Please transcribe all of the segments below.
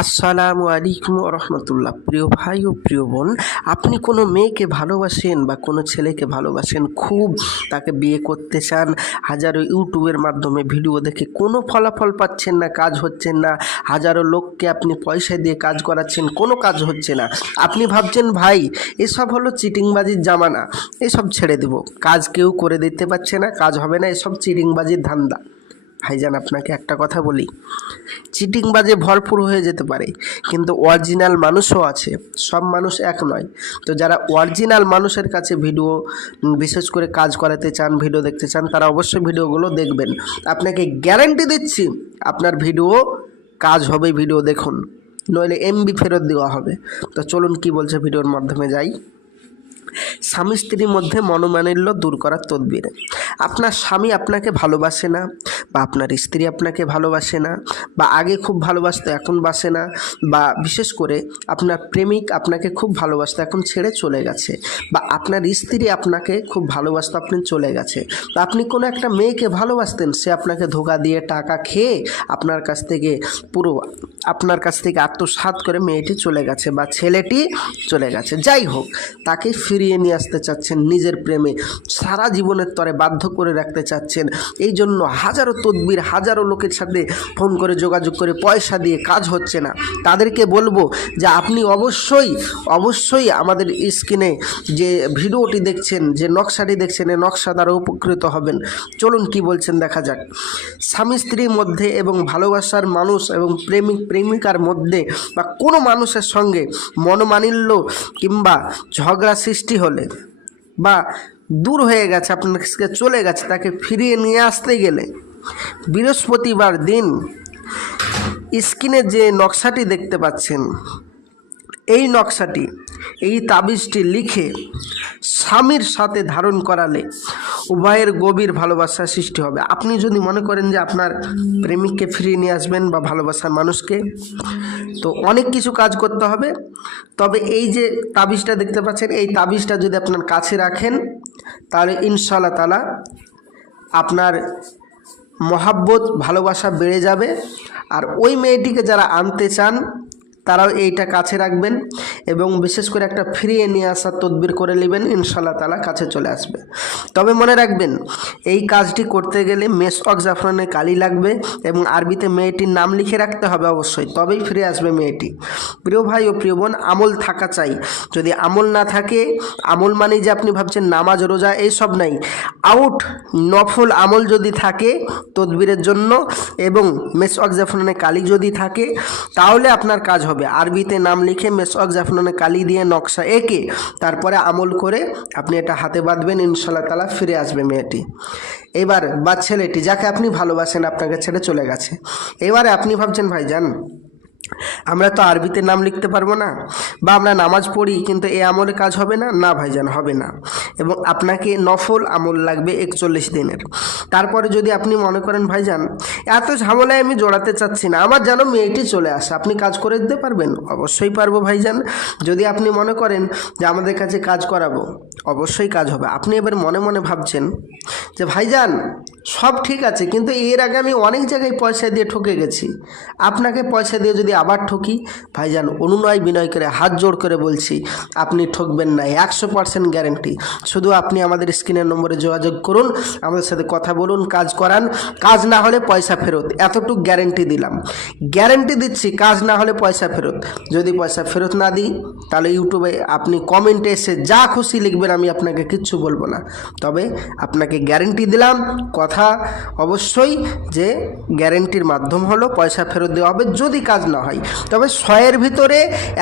আসসালামু আলাইকুম রহমতুল্লাহ। প্রিয় ভাই ও প্রিয় বোন, আপনি কোনো মেয়েকে ভালোবাসেন বা কোনো ছেলেকে ভালোবাসেন, খুব তাকে বিয়ে করতে চান, হাজারো ইউটিউবের মাধ্যমে ভিডিও দেখে কোনো ফলাফল পাচ্ছেন না, কাজ হচ্ছে না, হাজারো লোককে আপনি পয়সা দিয়ে কাজ করাচ্ছেন, কোনো কাজ হচ্ছে না। আপনি ভাবছেন, ভাই, এসব হলো চিটিংবাজির জামানা, এসব ছেড়ে দেব। কাজ কেউ করে দিতে পারছে না, কাজ হবে না, এসব চিটিংবাজির ধান্দা। ভাইজান, আপনাকে একটা কথা বলি। চিটিং বাজে ভরপুর হয়ে যেতে পারে, কিন্তু অরিজিনাল মানুষও আছে, সব মানুষ এক নয়। তো যারা অরিজিনাল মানুষের কাছে ভিডিও, বিশেষ করে কাজ করাতে চান, ভিডিও দেখতে চান, তারা অবশ্যই ভিডিওগুলো দেখবেন। আপনাকে গ্যারান্টি দিচ্ছি, আপনার ভিডিও কাজ হবে, ভিডিও দেখুন। নইলে এমবি ফেরত দেওয়া হবে। তো চলুন কি বলছে, ভিডিওর মাধ্যমে যাই। স্বামী স্ত্রীর মধ্যে মনোমালিন্য দূর করার তদবির। আপনার স্বামী আপনাকে ভালোবাসে না, বা আপনার স্ত্রী আপনাকে ভালোবাসে না, বা আগে খুব ভালোবাসতো, এখন বাসে না, বা বিশেষ করে আপনার প্রেমিক আপনাকে খুব ভালোবাসতো, এখন ছেড়ে চলে গেছে, বা আপনার স্ত্রী আপনাকে খুব ভালোবাসতো, আপনি চলে গেছে। বা আপনি কোনো একটা মেয়েকে ভালোবাসতেন, সে আপনাকে ধোকা দিয়ে টাকা খেয়ে আপনার কাছ থেকে পুরো আপনার কাছ থেকে আত্মসাৎ করে মেয়েটি চলে গেছে বা ছেলেটি চলে গেছে। যাই হোক, তাকে ফিরিয়ে নিয়ে আসতে চাচ্ছেন নিজের প্রেমে। সারা জীবনের তরে বাধ্য করে রাখতে চাচ্ছেন। এই জন্য হাজারো তদবির, হাজারো লোকের সাথে ফোন করে যোগাযোগ করে পয়সা দিয়ে কাজ হচ্ছে না। তাদেরকে বলব যে আপনি অবশ্যই অবশ্যই আমাদের স্ক্রিনে যে ভিডিওটি দেখছেন, যে নকশাটি দেখছেন এই নকশা দ্বারা উপকৃত হবেন। চলুন কি বলছেন দেখা যাক। স্বামী স্ত্রীর মধ্যে এবং ভালোবাসার মানুষ এবং প্রেমিক প্রেমিকার মধ্যে বা কোনো মানুষের সঙ্গে মনোমানিল্য কিংবা ঝগড়া সৃষ্টি হলে বা দূর হয়ে গেছে, আপনার কাছে চলে গেছে, তাকে ফিরিয়ে নিয়ে আসতে গেলে বৃহস্পতিবার দিন স্ক্রিনে যে নকশাটি দেখতে পাচ্ছেন এই নকশাটি, এই তাবিজটি লিখে স্বামীর সাথে ধারণ করালে উভয়ের গভীর ভালোবাসা সৃষ্টি হবে। আপনি যদি মনে করেন যে আপনার প্রেমিককে ফিরিয়ে নিয়ে আসবেন বা ভালোবাসার মানুষকে, তো অনেক কিছু কাজ করতে হবে। তবে এই যে তাবিজটা দেখতে পাচ্ছেন, এই তাবিজটা যদি আপনার কাছে রাখেন, তাহলে ইনশাল্লাহ তালা আপনার মহাব্বত, ভালোবাসা বেড়ে যাবে। আর ওই মেয়েটিকে যারা আনতে চান তারাও এইটা কাছে রাখবেন এবং বিশেষ করে একটা ফিরিয়ে নিয়ে আসার তদবির করে নেবেন ইনশাল্লাহ তালা কাছে চলে আসবে। তবে মনে রাখবেন, এই কাজটি করতে গেলে মেস অক জাফরানের কালি লাগবে এবং আরবিতে মেয়েটির নাম লিখে রাখতে হবে অবশ্যই, তবেই ফিরে আসবে মেয়েটি। প্রিয় ভাই ও প্রিয় বোন, আমল থাকা চাই। যদি আমল না থাকে, আমল মানেই যে আপনি ভাবছেন নামাজ, রোজা এইসব নাই। আউট, নফল আমল যদি থাকে তদবিরের জন্য এবং মেস অক জাফরানের কালি যদি থাকে, তাহলে আপনার কাজ হবে। আরবিতে নাম লিখে মেসক জাফরানে কালি দিয়ে নকশা এঁকে তারপরে আমল করে আপনি এটা হাতে বাঁধবেন ইনশাল্লাহ তালা ফিরে আসবে মেয়েটি। এবার বা ছেলেটি যাকে আপনি ভালোবাসেন, আপনাকে ছেড়ে চলে গেছে। এবারে আপনি ভাবছেন, ভাইজান আমরা তো আরবিতে নাম লিখতে পারব না, বা আমরা নামাজ পড়ি, কিন্তু এ আমলে কাজ হবে না না ভাইজান, হবে না। এবং আপনাকে নফল আমল লাগবে একচল্লিশ দিনের। তারপরে যদি আপনি মনে করেন, ভাইজান, এত ঝামেলায় আমি জড়াতে চাচ্ছি না, আমার যেন মেয়েটি চলে আসে, আপনি কাজ করে দিতে পারবেন? অবশ্যই পারব, ভাইজান। যদি আপনি মনে করেন যে, আমাদের কাছে কাজ করাবো অবশ্যই কাজ হবে। আপনি এবার মনে মনে ভাবছেন যে, ভাইজান সব ঠিক আছে, কিন্তু এর আগে আমি অনেক জায়গায় পয়সা দিয়ে ঠকে গেছি। আপনাকে পয়সা দিয়ে যদি আবার ঠকি, ভাইজান অনুনয় বিনয় করে হাত জোড় করে বলছি, আপনি ঠকবেন না, একশো পার্সেন্ট গ্যারেন্টি শুধু আপনি আমাদের স্ক্রিনের নম্বরে যোগাযোগ করুন, আমাদের সাথে কথা বলুন, কাজ করান। কাজ না হলে পয়সা ফেরত, এতটুকু গ্যারেন্টি দিলাম। গ্যারেন্টি দিচ্ছি, কাজ না হলে পয়সা ফেরত। যদি পয়সা ফেরত না দিই, তাহলে ইউটিউবে আপনি কমেন্টে এসে যা খুশি লিখবেন, আমি আপনাকে কিচ্ছু বলব না। তবে আপনাকে গ্যারেন্টি দিলাম, কথা অবশ্যই যে গ্যারেন্টির মাধ্যম হলো পয়সা ফেরত দেওয়া হবে যদি কাজ না হয়। তবে শয়ের ভিতরে,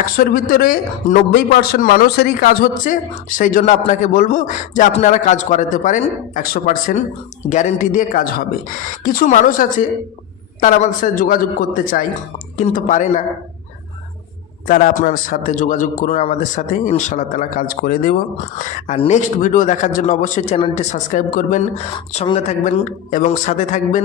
একশোর ভিতরে নব্বই পার্সেন্ট মানুষেরই কাজ হচ্ছে। সেই জন্য আপনাকে বলব যে আপনারা কাজ করাতে পারেন, একশো পার্সেন্ট গ্যারেন্টি দিয়ে কাজ হবে। কিছু মানুষ আছে, তারা আমাদের সাথে যোগাযোগ করতে চায়, কিন্তু পারে না। তারা আপনার সাথে যোগাযোগ করুন, আমাদের সাথে। ইনশাল্লাহ তালা কাজ করে দেব। আর নেক্সট ভিডিও দেখার জন্য অবশ্যই চ্যানেলটি সাবস্ক্রাইব করবেন, সঙ্গে থাকবেন এবং সাথে থাকবেন।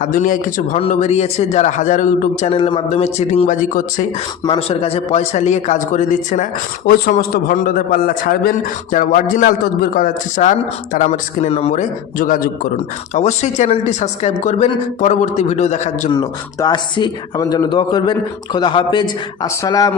আর দুনিয়ায় কিছু ভণ্ড বেরিয়েছে যারা হাজারো ইউটিউব চ্যানেলের মাধ্যমে চিটিংবাজি করছে, মানুষের কাছে পয়সা নিয়ে কাজ করে দিচ্ছে না। ওই সমস্ত ভণ্ডদের পাল্লা ছাড়বেন, যারা অরিজিনাল তদবির করাতে চান, তারা আমার স্ক্রিনের নম্বরে যোগাযোগ করুন। অবশ্যই চ্যানেলটি সাবস্ক্রাইব করবেন, পরবর্তী ভিডিও দেখার জন্য। তো আসছি, আমার জন্য দোয়া করবেন। খোদা হাফেজ। আসসালামু